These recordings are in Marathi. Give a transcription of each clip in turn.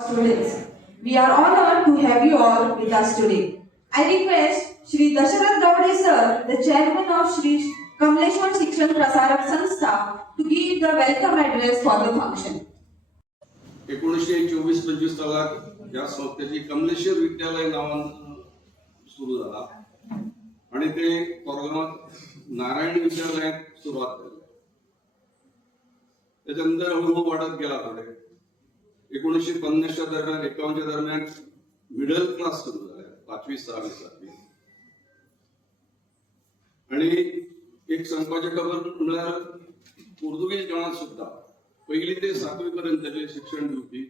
Students, we are honored to have you all with us today. I request Shri Dasharath Gowde sir, the chairman of Shri Kamleshwar Shikshan Prasarak Sanstha, to give the welcome address for the function. 1924-25 सालात या संस्थेची कमलेश्वर विद्यालय नावानं सुरू झाला आणि ते कोरगावात नारायण विद्यालयात सुरुवात झाली. त्याच्यानंतर हळूहळू वाढत गेला. थोडे 1950च्या दरम्यान 51च्या दरम्यान मिडल क्लास सुरू झाल्या, 5वी 6वी 7वी. आणि एक सांगपाचे खबर म्हळ्यार पोर्तुगीज गोंयांत सुद्धा 1ली ते 7वी पर्यंतचे शिक्षण दिवपी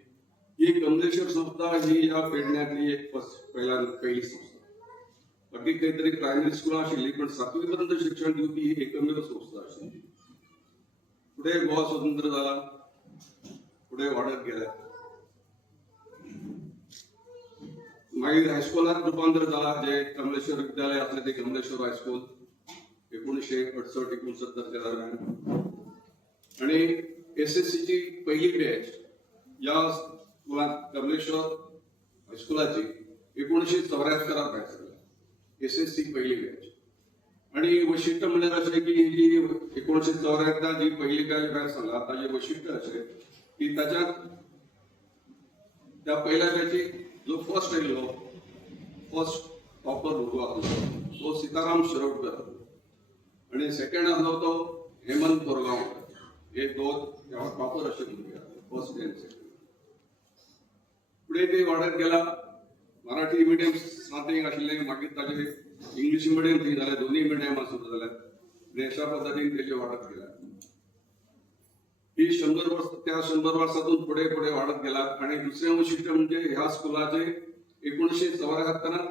ही कमलेश्वर संस्था ही या पेडण्यातली एक पहिली संस्था. बाकी काहीतरी प्रायमरी स्कूल आशिल्ली, पण 7वी पर्यंत शिक्षण दिवपी ही एकमेव संस्था आशिल्ली. पुढे गोवा स्वतंत्र झाला, पुढे वाढत गेला. मागीर हायस्कुलात रूपांतर झाला, जे कमलेश्वर विद्यालय असले ते कमलेश्वर हायस्कूल 1968-69 दरम्यान. आणि SSC ची पहिली बॅच या स्कुलात कमलेश्वर हायस्कुलाची 1974 बॅच झाली. SSC पहिली बॅच. आणि वैशिष्ट्य म्हणल्यार अशें की जी 1974 जी पहिली बॅच झाला ताचे वैशिष्ट्य अशें की ताच्यात त्या पहिल्या बॅचीक जो फर्स्ट आयिल्लो, फर्स्ट टॉपर भुरगो आसलो तो सीताराम शिरोडकर आणि सेकंड आसलो तो हेमंत कोरगांवकर. हे दोन टॉपर असे भुरगे, फर्स्ट एंड सेकंड. पुढे ते वाढत गेला. मराठी मिडियम स्टार्टिंग आशिल्ले, मागीर ताचे इंग्लिश मिडियम थंय जाले, दोन्ही मिडियमां सुरू जाल्यात. आणि अशा पद्दतीन तेजे वाढत गेला. ही 100 वर्ष, त्या 100 वर्सातून पुढे पुढे वाढत गेला. आणि दुसरे वैशिष्ट्य म्हणजे ह्या स्कुलाचे 1974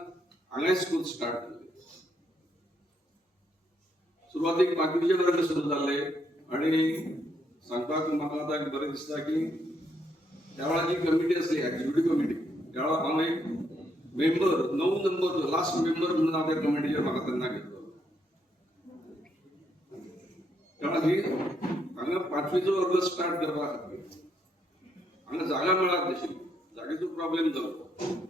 हांगा स्कूल स्टार्ट झाले. सुरवातीक 5वीचे पर्यंत सुरू जाल्ले. आणि सांगपाक म्हाका आतां बरें दिसता की त्या वेळार जी कमिटी आसली, एक्झिक्युटिव्ह कमिटी, त्या वेळार हांव एक मेंबर 9 नंबर लास्ट मेंबर म्हणून हांव त्या कमिटीचेर म्हाका तेन्ना घेतलो. त्या वेळार ही हांगा 5वीचो वर्ग स्टार्ट करपा खातीर हांगा जागा मेळत नाशिल्ली. जागेचो प्रॉब्लेम जालो.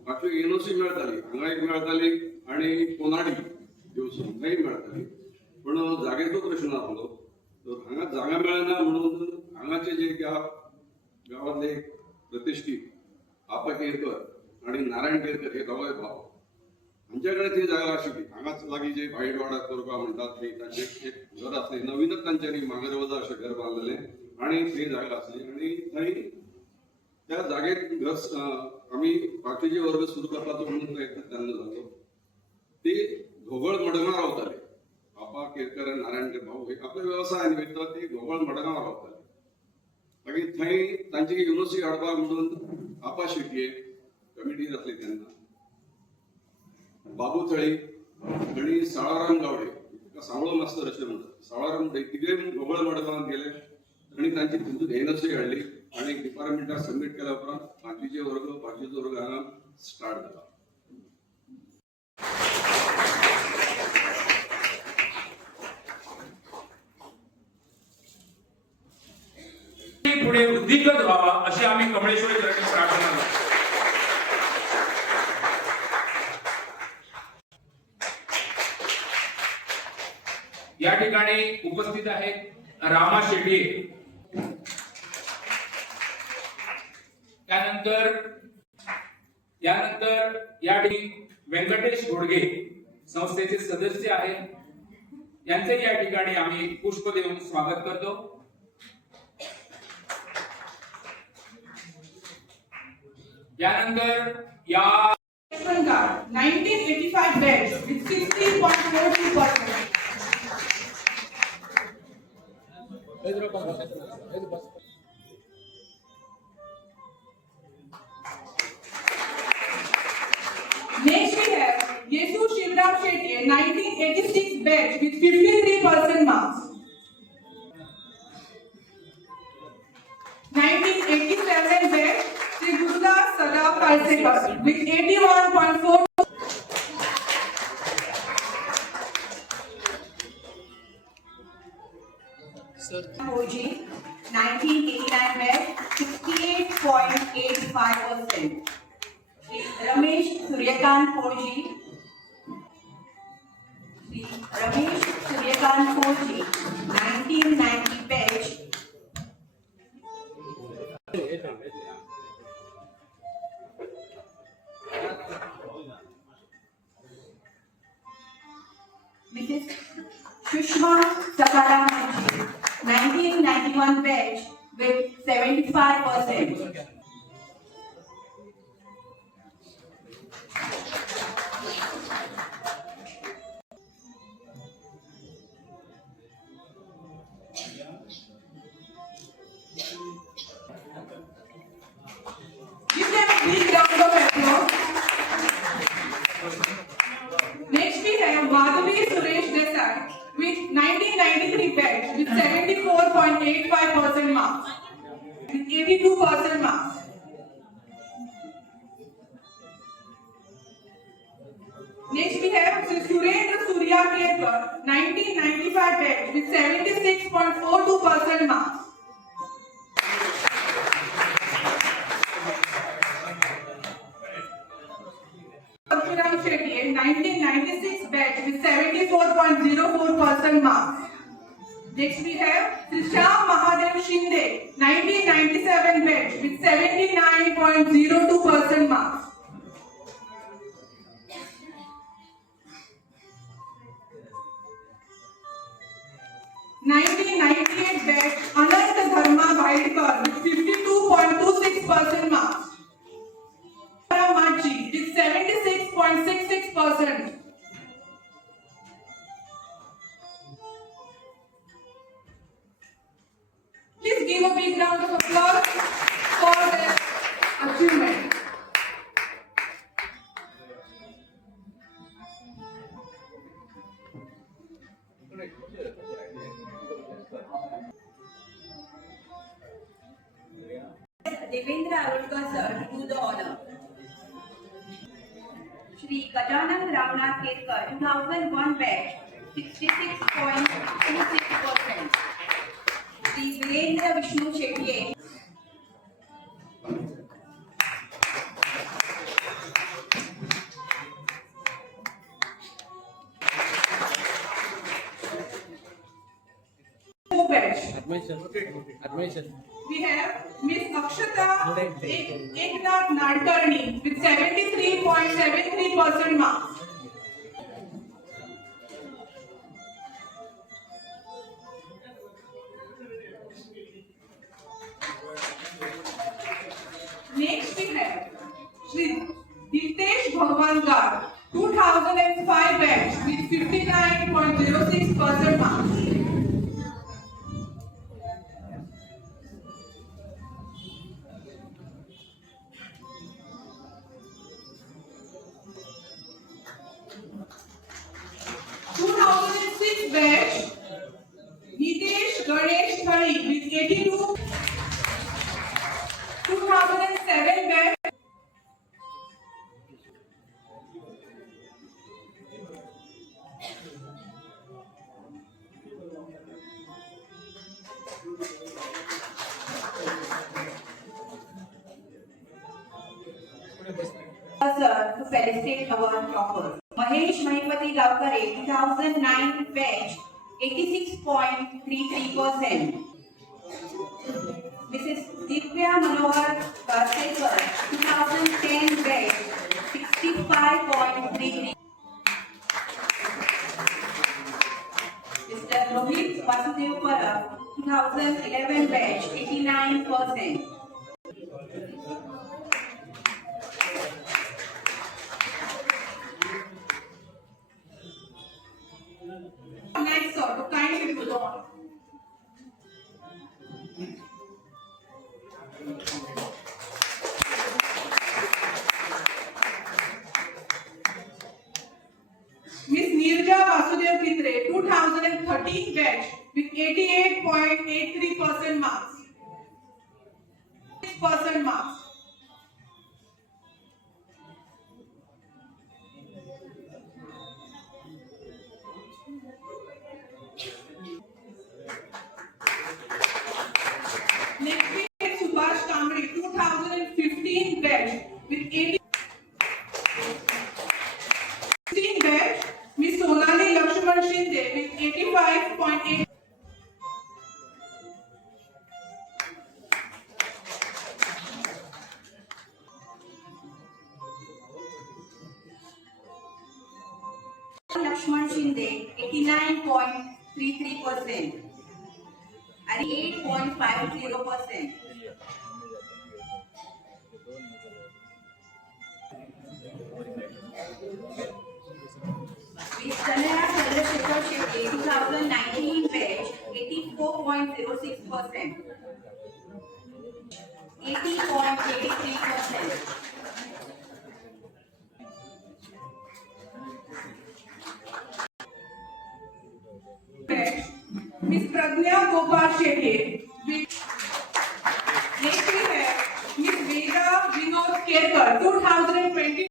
5वीक NOC मेळटाली, हांगा एक मेळटाली आणि कोनाडी ह्यो सुविधाय मेळटाली, पण जागेचो प्रश्न आसलो. तर हांगा जागा मेळना म्हणून हांगाचे जे गांवांतले प्रतिश्ठीत आपा केरकर आणि नारायण केरकर हे दोगांय भाव, हांच्या कडेन ती जागा आशिल्ली. हांगाच लागीं जे भाईडवाडा कोरगांव म्हणटात थंय तांचें एक घर आसलें. नवीनच तांच्यांनी मागरवजा अशें घर बांदलेलें आणि थंय जागा आसली. आणि थंय त्या जागेक घर आमी 5वीचे वर्ग सुरू करपाचो म्हणून प्रयत्न तेन्ना जालो. ती घोगळ मडगांव रावताले. आपा केरकर आणि नारायण केरकर भाऊ आपल्या व्यवसाया निमित्त ते घोगळ मडगांव रावताले. मागीर थंय तांची NOC हाडपाक म्हणून आपा शेटये कमिटी आसली तेन्ना, बाबू थळी आणि साळाराम गावडे, ताका सावळो मास्तर अशें म्हणटात, साळाराम तिगूय घोगळ मडगांवांत गेले आणि तांची थंयसून NOC हाडली. आणि डिपार्टमेंटाक सबमीट केल्या उपरांत 5वीचे वर्ग हांगा स्टार्ट जाला. पुढे वृद्धिंगत व्हावा अशी आम्ही कमलेश्वरी चरणी प्रार्थना करतो. या ठिकाणी उपस्थित आहेत रामा शेट्ये, यानंतर या ठिकाणी व्यंकटेश घोडगे संस्थेचे सदस्य आहेत. यांचे या ठिकाणी आम्ही पुष्प देऊन स्वागत करतो. यानंतर या 1985 batch with 60.42%. Next we have Yesu Shivram Shetye, 1986 batch with 53% marks. 1987 batch Sri Gurudas Sada Palsekar with 81.4%. OG, 1989 batch, 68.85%. 75%. Shri Ramesh Suryakant Koji. Shri Ramesh Suryakant Koji, 1990 batch. Mrs. Shushma Sakaram, 1991 batch with 75%. Give them a big round of applause. Next we have Madhavi Suresh Desai with 1993 batch with 74.85% marks. With 82% marks. Next we have Sri Surendra Surya Kelkar, 1995 batch with 76.42% marks. Parashuram Shetty, 1996 batch with 74.04% marks. Next we have Sri Shyam Mahadev Shinde, 1997 batch with 79.02% marks. Batch Anant Dharma Bhaidkar with 52.26% marks. Machi with 76.66%. Please give a big round of applause for their achievement. Devendra Arulkar sir to do the honor. Shri Gajanan Ravnath Kelkar, 2001 batch, 66.26%. Shri Virendra Vishnu Shetty. Admission. We have Miss Akshata Eknath Nadkarni with 73.73% marks. Next we have Shri Hitesh Bhagwan Gar, 2005 batch with 59.06% marks. Batch Hitesh Ganesh Thari with 82. 2007 batch Sir to felicitate our toppers. Mahesh Mahipati Gavkare, 2009 batch, 86.33%. Mrs. Divya Manohar Varsekar, 2010 batch, 65.33%. Mr. Rohit Vasudev Parab, 2011 batch, 89%. Next, sir, to kindly do the honor. Miss Nirja Vasudev Kitre, 2013 batch with 88.83% marks. 6% marks. Next we have Subhash Kamri, 2015 batch. batch with 80. 16 batch, Miss Sonali Lakshman Shinde with 85.8. Lakshman Shinde, 89.33% and 8.50%. Miss Tanaya Chandrasekhar Shetty, 2019 batch, 84.06%. 80.83%. Batch, Miss Pragya Gopal Shetty with. Next we have Miss Veda Vinod Kerkar, 2020.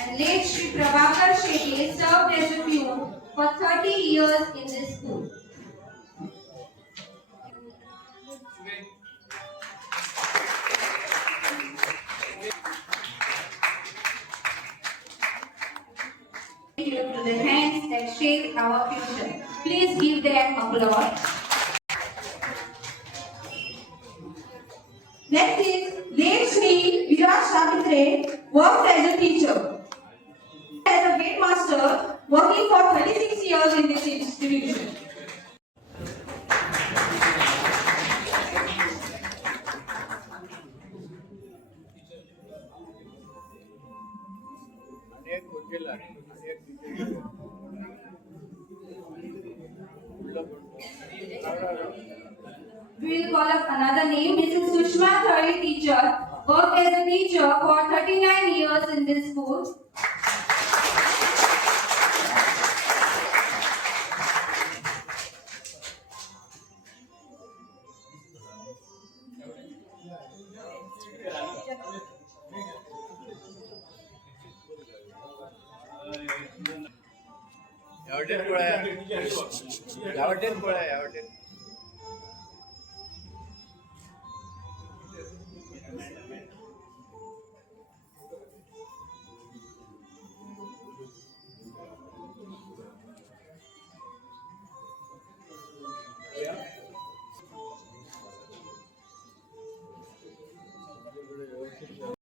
And late Shri Prabhakar Shetty served as a peon for 30 years in this school. Thank you to the hands that shake our future. Please give them applause. Next is late Shri Viraj Savitre, worked as a teacher. As a headmaster, working for 36 years in this institution. We will call up another name. Mrs. Sushma Thari, teacher, worked as a teacher for 39 years in this school.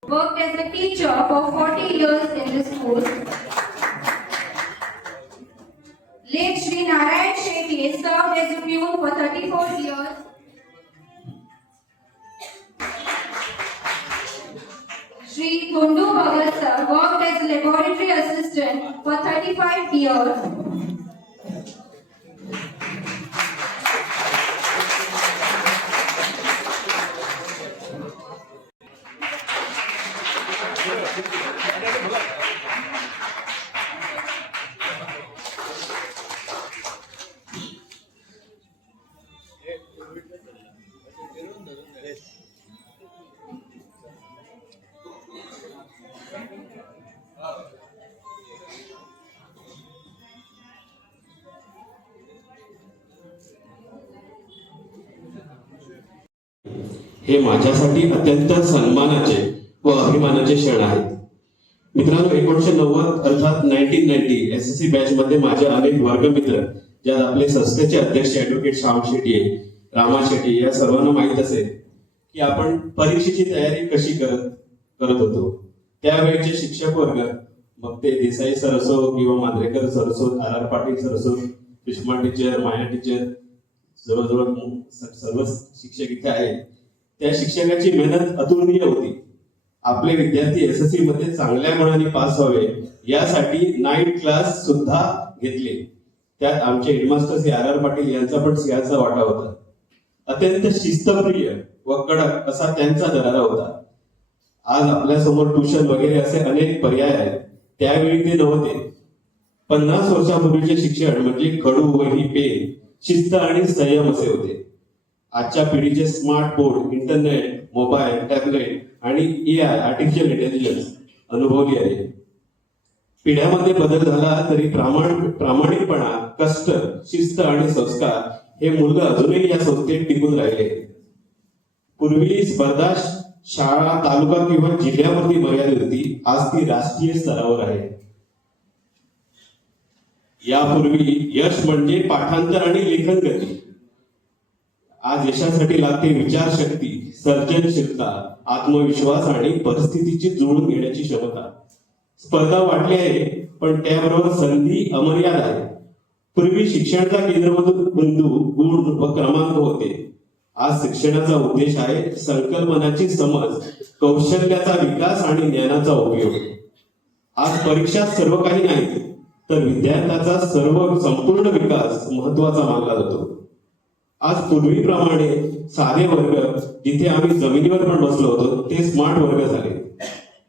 Worked as a teacher for 40 years in this school. Late Shri Narayan Shetty served as a peon for 34 years. Shri Thundu Bhagat sir worked as a laboratory assistant for 35 years. हे माझ्यासाठी अत्यंत सन्मानाचे व अभिमानाचे क्षण आहेत. मित्रांनो, 1990 अर्थात 1990 SSC बॅच मध्ये माझे अनेक वर्गमित्र, ज्यात आपले संस्थेचे अध्यक्ष ऍडव्होकेट श्रावण शेट्टी, रामा शेट्टी, या सर्वांना माहीत असेल की आपण परीक्षेची तयारी कशी करत होतो. त्यावेळेचे शिक्षक वर्ग, मग ते देसाई सर असो किंवा मांद्रेकर सर असो, RR पाटील सर असो, सुषमा टीचर, माया टीचर, जवळजवळ सर्व शिक्षक इथे आहेत. त्या शिक्षकाची मेहनत अतुलनीय होती. आपले विद्यार्थी SSC मध्ये चांगल्या गुणांनी पास व्हावे यासाठी नाईट क्लास सुद्धा घेतले. त्यात आमचे हेडमास्टर श्री RR पाटील यांचा पण सिंहाचा वाटा होता. अत्यंत शिस्तप्रिय व कडक असा त्यांचा दरारा होता. आज आपल्या समोर ट्युशन वगैरे असे अनेक पर्याय आहेत, त्यावेळी ते नव्हते. 50 वर्षापूर्वीचे शिक्षण म्हणजे खडू वही पेन, शिस्त आणि संयम असे होते. आजच्या पिढीचे smart board, internet, mobile, tablet आणि AI आर्टिफिशियल इंटेलिजन्स अनुभवली आहे. पिढ्यामध्ये बदल झाला तरी प्रामाणिकपणा, कष्ट, शिस्त आणि संस्कार हे मूल्य अजूनही या संस्थेत टिकून राहिले. पूर्वी स्पर्धा शाळा, तालुका किंवा जिल्ह्यावरती मर्यादित होती. आज ती राष्ट्रीय स्तरावर आहे. यापूर्वी यश म्हणजे पाठांतर आणि लेखन गती. आज यशासाठी लागते विचारशक्ती, सर्जनशीलता, आत्मविश्वास आणि परिस्थितीची जुळवून घेण्याची क्षमता. स्पर्धा वाढली आहे, पण त्याबरोबर संधी अमर्याद आहे. पूर्वी शिक्षणाचा केंद्रबिंदू गुण व क्रमांक होते. आज शिक्षणाचा उद्देश आहे संकल्पनाची समज, कौशल्याचा विकास आणि ज्ञानाचा उपयोग. आज परीक्षा सर्व काही नाही, तर विद्यार्थ्याचा संपूर्ण विकास महत्वाचा मानला जातो. आज पूर्वीप्रमाणे साधे वर्ग, जिथे आम्ही जमिनीवर पण बसलो होतो, ते स्मार्ट वर्ग झाले.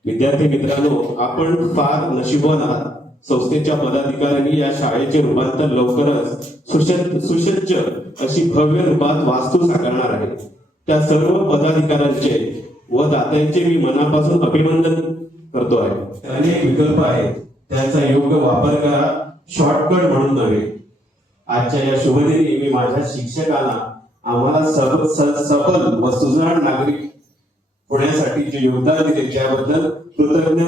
विद्यार्थी मित्रांनो, आपण फार नशीबवान आहात. संस्थेच्या पदाधिकाऱ्यांनी या शाळेचे रूपांतर लवकरच सुसज्ज अशी भव्य रूपात वास्तू साकारणार आहे. त्या सर्व पदाधिकाऱ्यांचे व दात्यांचे मी मनापासून अभिनंदन करतो आहे. अनेक विकल्प आहेत, त्यांचा योग्य वापर करा, शॉर्टकट म्हणून नव्हे. आजच्या या शुभदिनी मी माझ्या शिक्षकांना आम्हाला सफल व सुजाण नागरिक होण्यासाठी जे योगदान दिले त्याबद्दल कृतज्ञ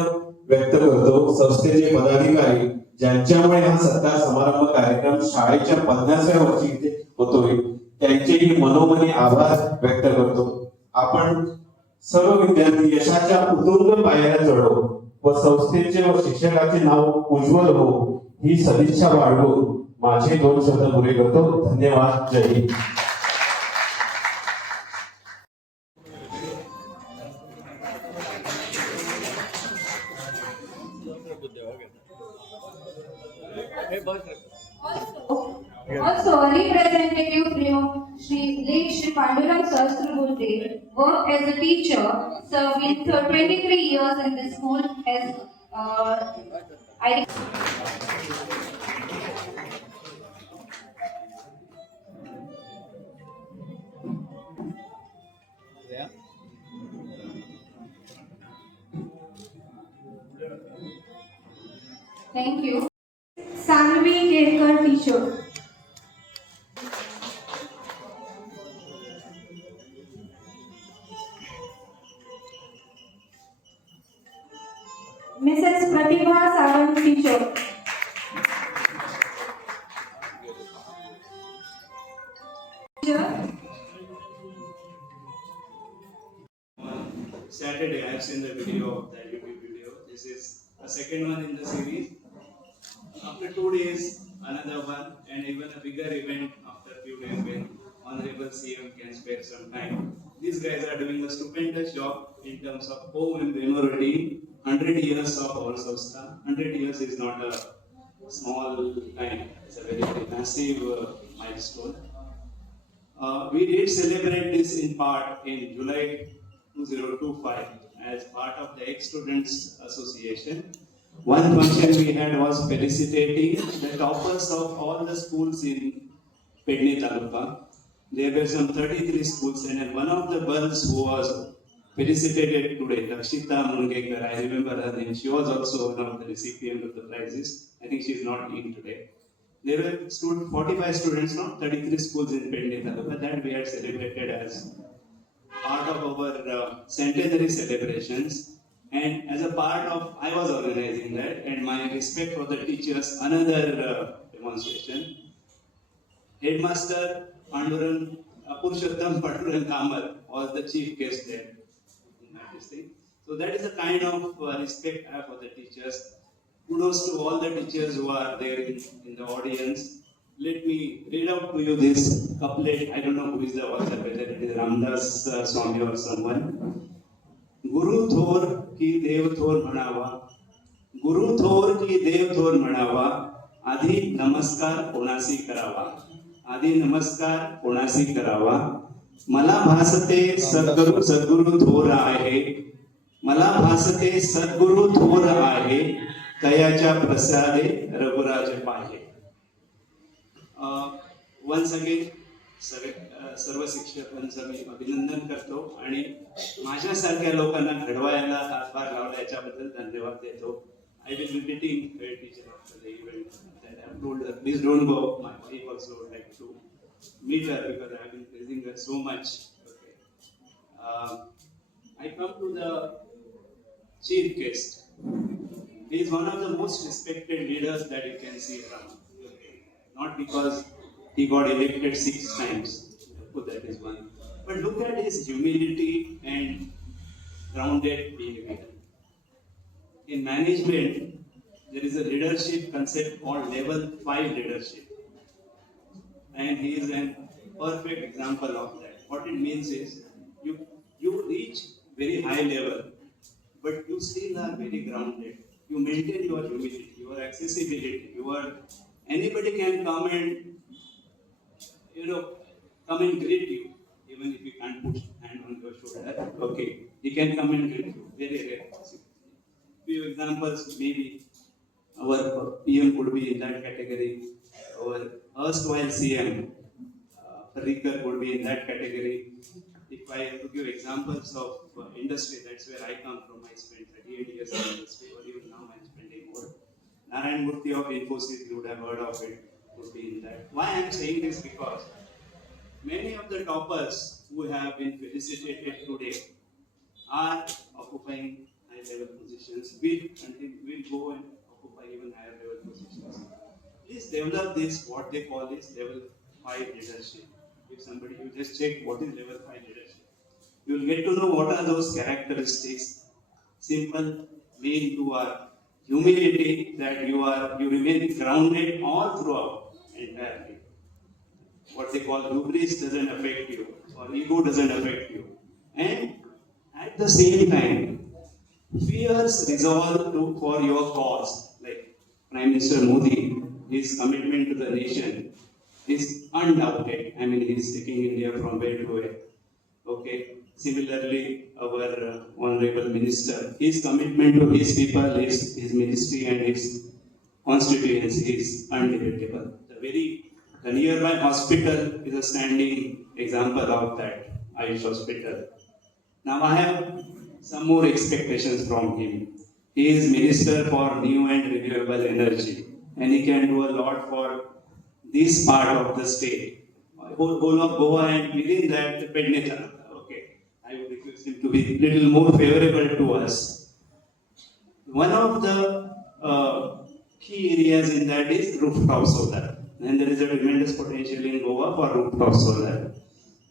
व्यक्त करतो. संस्थेचे पदाधिकारी ज्यांच्यामुळे हा सत्कार समारंभ कार्यक्रम शाळेच्या 50व्या वर्षी इथे होतोय, त्यांचेही मनोमनी आभार व्यक्त करतो. आपण सर्व विद्यार्थी यशाच्या उत्तुंग पायऱ्या चढवू व संस्थेचे व शिक्षकाचे नाव उज्ज्वल हो ही सदिच्छा बाळगून माझे 2 शब्द पुरे करतो. धन्यवाद. जय Hind. Also, a representative from late Shri Pandurang Sahasrabudhe worked as a teacher, serving 23 years in the school as Thank you. Sanvi Kedkar, teacher. Mrs. Pratibha Sawant, teacher. Saturday, I have seen the video, the YouTube video. This is a second one in the series. After 2 days, another one, and even a bigger event after a few days when Honorable CM can spare some time. These guys are doing a stupendous job in terms of commemorating 100 years of our Samstha. 100 years is not a small time, it's a very, very massive milestone. We did celebrate this in part in July 2025 as part of the Ex-Students Association. One function we had was felicitating the toppers of all the schools in Pedni Taluka. There were some 33 schools, and one of the girls who was felicitated today, Lakshita Mungekar, I remember her name, she was also one of the recipients of the prizes. I think she is not in today. There were 45 students from 33 schools in Pedni Taluka that we had celebrated as part of our centenary celebrations. And as a part of, I was organizing that, and my respect for the teachers, another demonstration. Headmaster Purushottam Panduran Kamal was the chief guest there in that thing. So that is the kind of respect I have for the teachers. Kudos to all the teachers who are there in the audience. Let me read out to you this couplet. I don't know who is the author, whether it is Ramdas Swami or someone. गुरु थोर की देव थोर म्हणावा, गुरु थोर की देव थोर म्हणावा, आधी नमस्कार कोणासी करावा, आधी नमस्कार कोणासी करावा. मला भासते सद्गुरु थोर आहे, मला भासते सद्गुरु थोर आहे, तयाच्या प्रसादे रघुराज पाहे. Once again, सर्व शिक्षकांचं मी अभिनंदन करतो आणि माझ्यासारख्या लोकांना घडवायला हातभार लावला याच्याबद्दल धन्यवाद देतो. I will be meeting the teacher after the event that I have told her, please don't go. My wife also would like to meet her because I have been praising her so much. Okay. I come to the chief guest. He is one of the most respected leaders that you can see around. Okay. Not because he got elected 6 times, that is one. But look at his humility and grounded behavior. In management, there is a leadership concept called level 5 leadership. And he is a perfect example of that. What it means is, you reach very high level, but you still are very grounded. You maintain your humility, your accessibility, anybody can come and, come and greet you, even if you can't put hand on your shoulder. Okay, he can come and greet you, very rare. Few examples, maybe our PM could be in that category, our erstwhile CM, Parrikar could be in that category. If I have to give examples of industry, that's where I come from. I spent 38 years in industry, or even now I'm spending more. Narayan Murthy of Infosys, you would have heard of it, would be in that. Why I'm saying this? Because many of the toppers who have been felicitated today are occupying high-level positions. Will go and occupy even higher level positions. Please develop this, what they call is level 5 leadership. If somebody, you just check what is level 5 leadership. You will get to know what are those characteristics. Simple, main two are humility, that you remain grounded all throughout entirely. What they call hubris doesn't affect you, or ego doesn't affect you. And at the same time, fierce resolve for your cause, like Prime Minister Modi, his commitment to the nation is undoubted. I mean, he is taking India from where to where. Okay. Similarly, our honorable minister, his commitment to his people, his ministry and his constituency is undebatable. The nearby hospital is a standing example of that, Ayush Hospital. Now I have some more expectations from him. He is Minister for New and Renewable Energy, and he can do a lot for this part of the state, whole of Goa, and within that, Pedne Taluka. Okay, I would request him to be a little more favorable to us. One of the key areas in that is rooftop solar, and there is a tremendous potential in Goa for rooftop solar.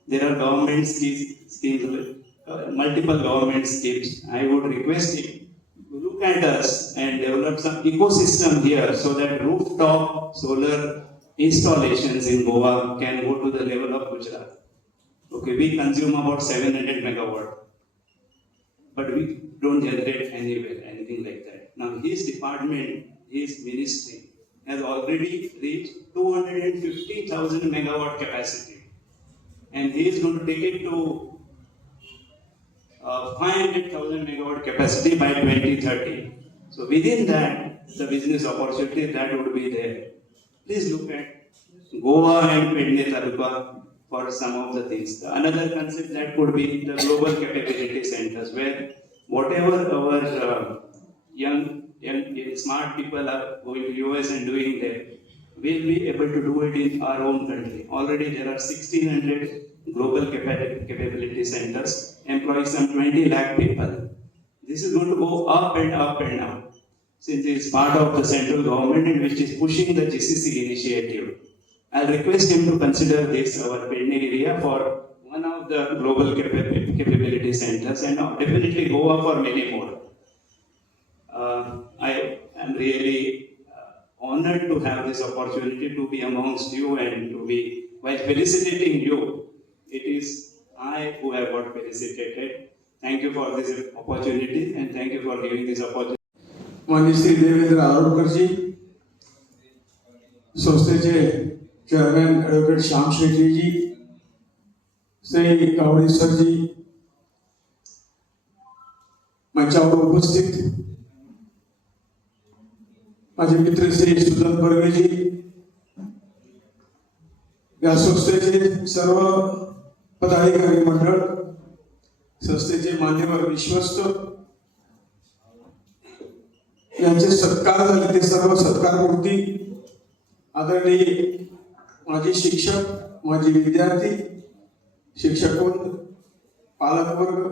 There are government schemes. Multiple government schemes. I would request him to look at us and develop some ecosystem here so that rooftop solar installations in Goa can go to the level of Gujarat. Okay, we consume about 700 megawatt, but we don't generate anywhere, anything like that. Now his department, his ministry has already reached 250,000 megawatt capacity, and he is going to take it to 500,000 megawatt capacity by 2030. So within that, the business opportunity that would be there. Please look at Goa and Pedne Taluka for some of the things. Another concept that could be the global capability centers, where whatever our young smart people are going to US and doing there, we'll be able to do it in our own country. Already there are 1,600 global capability centers, employing some 20 lakh people. This is going to go up and up and up, since it is part of the central government and which is pushing the GCC initiative. I'll request him to consider this, our Pedne area, for one of the global capability centers, and definitely Goa for many more. I am really honored to have this opportunity to be amongst you and to be, while felicitating you, it is I who have got felicitated. Thank you for this opportunity and thank you for giving this opportunity. माननीय श्री देवेंद्र आरोडकरजी, संस्थेचे चेअरमॅन ॲडव्होकेट श्याम शेट्टीजी, श्री गावडे सरजी, मंचावर उपस्थित माझे मित्र श्री सुदन बर्वेजी, या संस्थेचे सर्व पदाधिकारी मंडळ, संस्थेचे मान्यवर विश्वस्त यांचे सत्कार झाले, ते सर्व सत्कारमूर्ती, आदरणीय माजी शिक्षक, माजी विद्यार्थी, शिक्षकवृंद, पालकवर्ग,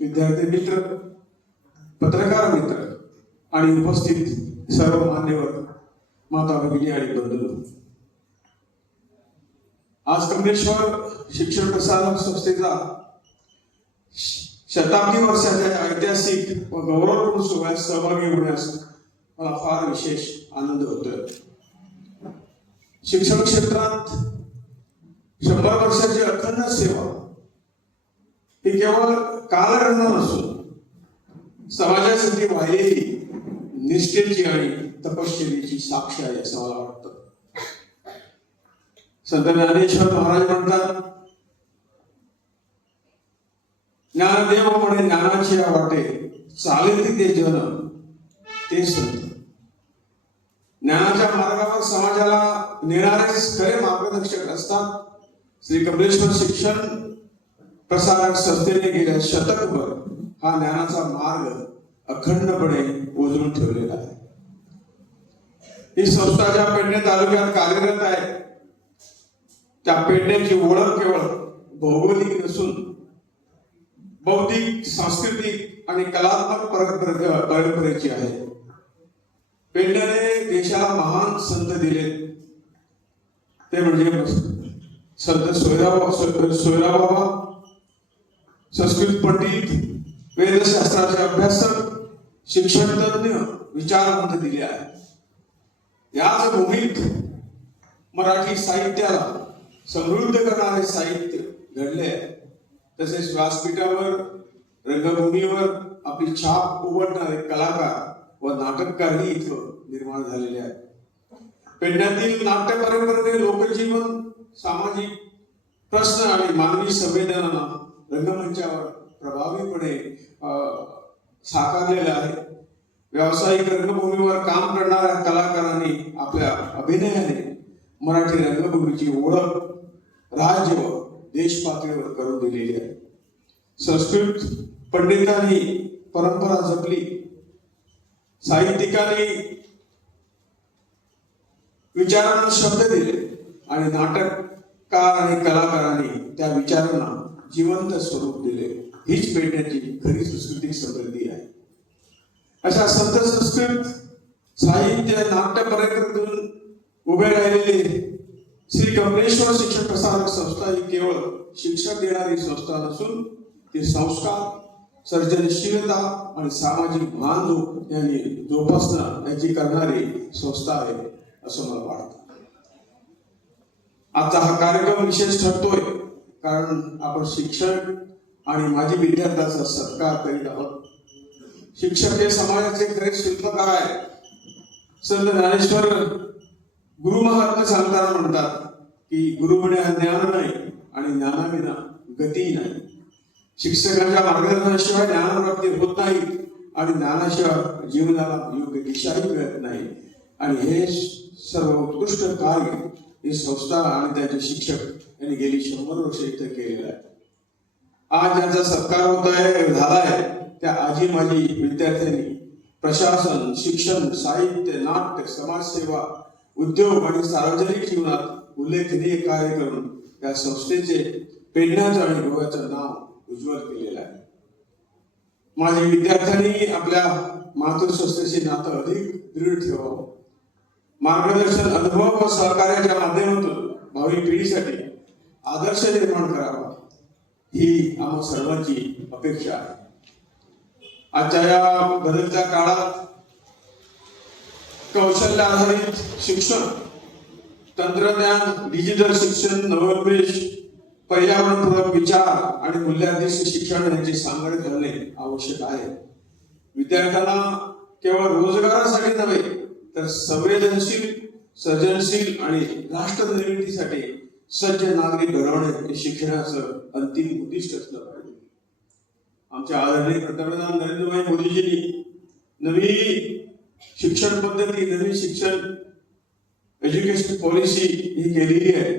विद्यार्थी मित्र, पत्रकार मित्र आणि उपस्थित सर्व मान्यवर, माता भगिनी आणि बंधू, आज कमलेश्वर शिक्षण प्रसारक संस्थेचा शताब्दी वर्षाच्या ऐतिहासिक व गौरवपूर्ण सोहळ्यात सहभागी होण्यास मला फार विशेष आनंद होतोय. शिक्षण क्षेत्रात 100 वर्षाची अखंड सेवा ही केवळ कालगणना नसून समाजासाठी वाहिलेली निष्ठेची आणि तपश्चर्येची साक्ष आहे असं मला वाटतं. संत ज्ञानेश्वर महाराज म्हणतात, ज्ञानदेव म्हणे ज्ञानाची वाटे चालेल ते जन ते संत. ज्ञानाच्या मार्गावर समाजाला नेणारेच खरे मार्गदर्शक असतात. श्री कमलेश्वर शिक्षण प्रसारक संस्थेने गेल्या शतकभर हा ज्ञानाचा मार्ग अखंडपणे उजळून ठेवलेला आहे. ही संस्था ज्या पेडणे तालुक्यात कार्यरत आहे त्या पेडण्याची ओळख केवळ भौगोलिक नसून बौद्धिक, सांस्कृतिक आणि कलात्मक परंपरेची आहे. पेडण्याने देशाला महान संत दिले, ते म्हणजे संत सोयराबाबा, संस्कृत पंडित, वेदशास्त्राचे अभ्यासक, शिक्षण तज्ञ, विचारवंत दिले आहे. याच भूमीत मराठी साहित्याला समृद्ध करणारे साहित्य घडले आहे. तसेच व्यासपीठावर, रंगभूमीवर आपली छाप उमटणारे कलाकार व नाटककारही इथं निर्माण झालेले आहेत. पेडण्यातील नाट्य परंपरेने लोकजीवन, सामाजिक प्रश्न आणि मानवी संवेदनांना रंगमंचावर प्रभावीपणे साकारलेले आहे. व्यावसायिक रंगभूमीवर काम करणाऱ्या कलाकारांनी आपल्या अभिनयाने मराठी रंगभूमीची ओळख राज्य व देश पातळीवर करून दिलेली आहे. संस्कृत पंडितांनी परंपरा जपली, साहित्यिकांनी विचारांना शब्द दिले आणि नाटककार आणि कलाकारांनी त्या विचारांना जिवंत स्वरूप दिले. हीच पेडण्याची खरी सांस्कृतिक समृद्धी आहे. अशा संत संस्कृत साहित्य नाट्य परंपरेतून उभे राहिलेले श्री कमलेश्वर शिक्षण प्रसारक संस्था ही केवळ शिक्षण देणारी संस्था नसून ती संस्कार, सर्जनशीलता आणि सामाजिक भान यांनी जोपासना याची करणारी संस्था आहे असं मला वाटतं. आजचा हा कार्यक्रम विशेष ठरतोय कारण आपण शिक्षण आणि माजी विद्यार्थ्यांचा सत्कार करीत आहोत. शिक्षक हे समाजाचे खरे शिल्पकार आहे. संत ज्ञानेश्वर गुरु महात्मा सांगताना म्हणतात की गुरु विना ज्ञान नाही आणि ज्ञानाविना गती नाही. शिक्षकांच्या मार्गदर्शनाशिवाय ज्ञानप्राप्ती होत नाही आणि ज्ञानाशिवाय जीवनाला योग्य दिशाही मिळत नाही. आणि हे सर्व उत्कृष्ट कार्य ही संस्था आणि त्यांचे शिक्षक यांनी गेली 100 वर्ष इथे केलेलं आहे. आज ज्यांचा सत्कार होत आहे झालाय त्या आजी माजी विद्यार्थ्यांनी प्रशासन, शिक्षण, साहित्य, नाट्य, समाजसेवा, उद्योग आणि सार्वजनिक जीवनात उल्लेखनीय कार्य करून या संस्थेचे पेडण्याचं आणि गोव्याचं नाव उज्ज्वल केलेलं आहे. माझ्या विद्यार्थ्यांनी आपल्या मातृसंस्थेचे नातं अधिक दृढ ठेवावं. मार्गदर्शन, अनुभव व सहकार्याच्या माध्यमातून भावी पिढीसाठी आदर्श निर्माण करावा ही आम्हा सर्वांची अपेक्षा आहे. आजच्या या बदलत्या काळात कौशल्य आधारित शिक्षण, तंत्रज्ञान, डिजिटल शिक्षण, नवोन्मेष, पर्यावरणपूरक विचार आणि मूल्याधिष्ठ शिक्षण यांची सांगड घालणे आवश्यक आहे. विद्यार्थ्यांना केवळ रोजगारासाठी नव्हे तर संवेदनशील, सर्जनशील आणि राष्ट्र निर्मितीसाठी सज्ज नागरिक घडवणे हे शिक्षणाचं अंतिम उद्दिष्ट असलं पाहिजे. आमच्या आदरणीय पंतप्रधान नरेंद्रभाई मोदीजींनी नवी शिक्षण पद्धती, नवी शिक्षण एज्युकेशन पॉलिसी ही केलेली आहे.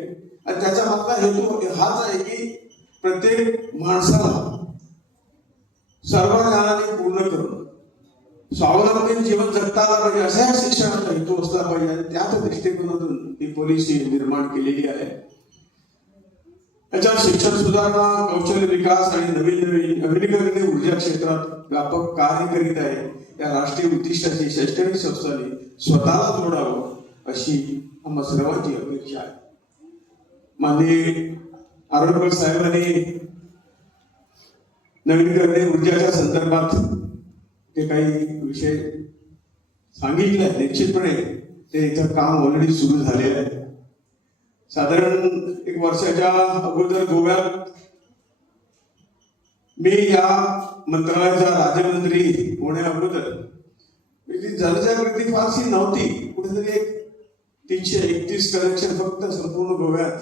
आणि त्याचा मागचा हेतू हाच आहे की प्रत्येक माणसाला सर्वज्ञानाने पूर्ण करून स्वावलंबी जीवन जगता आला पाहिजे असा या शिक्षणाचा हेतू असला पाहिजे आणि त्याच दृष्टिकोनातून ही पॉलिसी निर्माण केलेली आहे. याच्यात शिक्षण सुधारणा, कौशल्य विकास आणि नवीन नवीकरणीय ऊर्जा क्षेत्रात व्यापक कार्य करीत आहे. या राष्ट्रीय उद्दिष्टाची शैक्षणिक संस्थांनी स्वतःला जोडावं अशी आम्हा सर्वांची अपेक्षा आहे. माननीय आरोग्य साहेबांनी नवीकरणीय ऊर्जाच्या संदर्भात जे काही विषय सांगितले आहेत निश्चितपणे ते इथं काम ऑलरेडी सुरू झालेलं आहे. साधारण 1 वर्षाच्या अगोदर गोव्यात मी या मंत्रालयाचा राज्यमंत्री होण्या अगोदर जनजागृती फारशी नव्हती. कुठेतरी एक 331 कनेक्शन फक्त संपूर्ण गोव्यात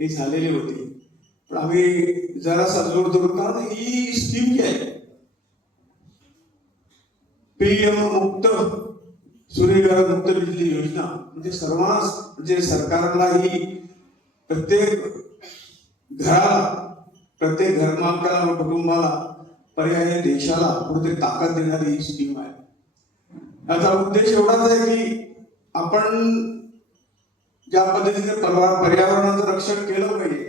हे झालेले होते. पण आम्ही जरासा जोर धरून कारण ही स्कीम जी आहे PM मुक्त सूर्यघर मुक्त बिजली योजना म्हणजे सर्वांना म्हणजे सरकारला ही प्रत्येक घराला प्रत्येक घरमालकाला कुटुंबाला पर्याय देशाला कुठेतरी ताकद देणारी ही स्कीम आहे. याचा उद्देश एवढाच आहे की आपण ज्या पद्धतीने पर्यावरणाचं रक्षण केलं पाहिजे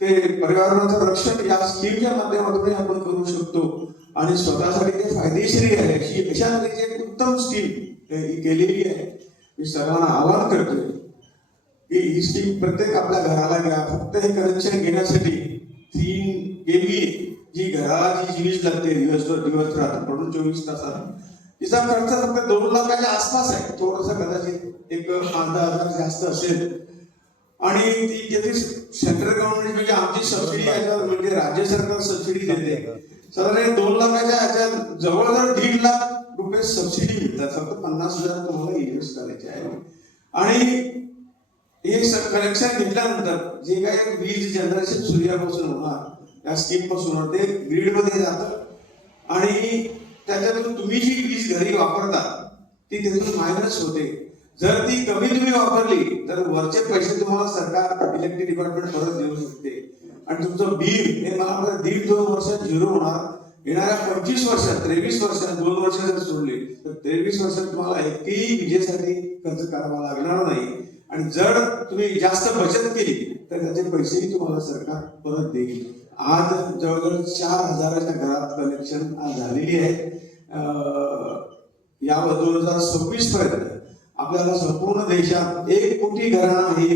ते पर्यावरणाचं रक्षण या स्कीमच्या माध्यमातून आपण करू शकतो आणि स्वतःसाठी ते फायदेशीर आहे अशी अशा तऱ्हेची एक उत्तम स्कीम केलेली आहे. मी सर्वांना आवाहन करतोय की ही स्कीम प्रत्येक आपल्या घराला घ्या. फक्त हे कनेक्शन घेण्यासाठी 3 kVA जी घराला जी वीज लागते दिवस रात्र पडून 24 तासात तिचा खर्च फक्त 2 लाखाच्या आसपास आहे. थोडंसं कदाचित 1,000 जास्त असेल आणि ती जे सेंट्रल गव्हर्नमेंट म्हणजे आमची सबसिडी म्हणजे राज्य सरकार सबसिडी देते. साधारण 2 लाखाच्या ह्याच्यात जवळजवळ 1.5 लाख रुपये सबसिडी मिळतात. फक्त 50,000 तुम्हाला इन्व्हेस्ट करायचे आहे आणि हे कनेक्शन घेतल्यानंतर जे काही वीज जनरेशन सूर्यापासून होणार या स्कीम पासून होणार ते ग्रीडमध्ये जातं आणि त्याच्यातून तुम्ही जी वीज घरी वापरता ती त्यातून मायनस होते. जर ती कमी तुम्ही वापरली तर वरचे पैसे तुम्हाला सरकार इलेक्ट्रिक डिपार्टमेंट परत देऊ शकते आणि तुमचं बिल हे मला 1.5-2 वर्षात झिरो होणार. येणाऱ्या 25 वर्षात 23 वर्षात 2 वर्ष जर सोडली तर 23 वर्षात तुम्हाला एकही विजेसाठी खर्च करावा लागणार नाही आणि जर तुम्ही जास्त बचत केली तर त्याचे पैसेही तुम्हाला सरकार परत देईल. आज जवळजवळ 4,000च्या घरात कनेक्शन आज झालेली आहे. या 2026 पर्यंत आपल्याला संपूर्ण देशात 1 कोटी घरांना हे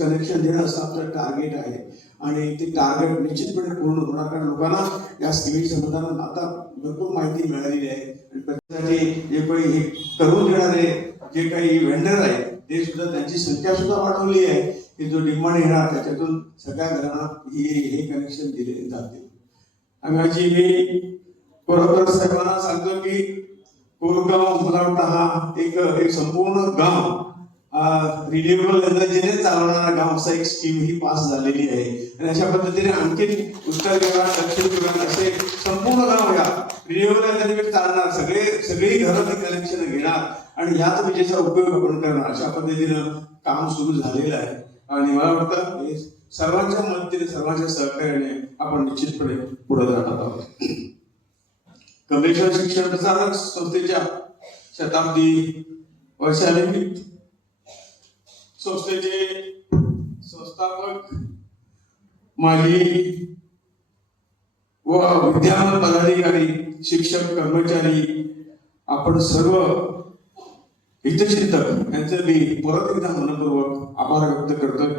कनेक्शन देणं असं आपलं टार्गेट आहे आणि ते टार्गेट निश्चितपणे पूर्ण होणार कारण लोकांना या स्कीमी संबंधानं आता भरपूर माहिती मिळालेली आहे आणि त्यासाठी जे काही हे करून देणारे जे काही व्हेंडर आहेत ते सुद्धा त्यांची संख्या सुद्धा वाढवली आहे की जो डिमांड येणार त्याच्यातून सगळ्या घरांना हे कनेक्शन दिले जाते. आणि मी कोल्हापूर साहेबांना सांगतो की कोरगाव मला वाटतं हा एक संपूर्ण गाव रिन्युएबल एनर्जीने चालवणारा गाव असा एक स्कीम ही पास झालेली आहे आणि अशा पद्धतीने आणखी उत्तर विभाग दक्षिण विभाग असे संपूर्ण गाव या रिन्युएबल एनर्जीवर चालणार सगळी घरं ते कनेक्शन घेणार आणि याच विजेचा उपयोग आपण करणार अशा पद्धतीनं काम सुरू झालेलं आहे आणि मला वाटतं हे सर्वांच्या मदतीने सर्वांच्या सहकार्याने आपण निश्चितपणे पुढे जाणार आहोत. कमलेश्वर शिक्षण प्रसारक संस्थेच्या शताब्दी वर्षानिमित्त संस्थेचे संस्थापक माजी व विद्यमान पदाधिकारी शिक्षक कर्मचारी आपण सर्व हितचिंतक यांचे मी परत एकदा मनपूर्वक आभार व्यक्त करतो.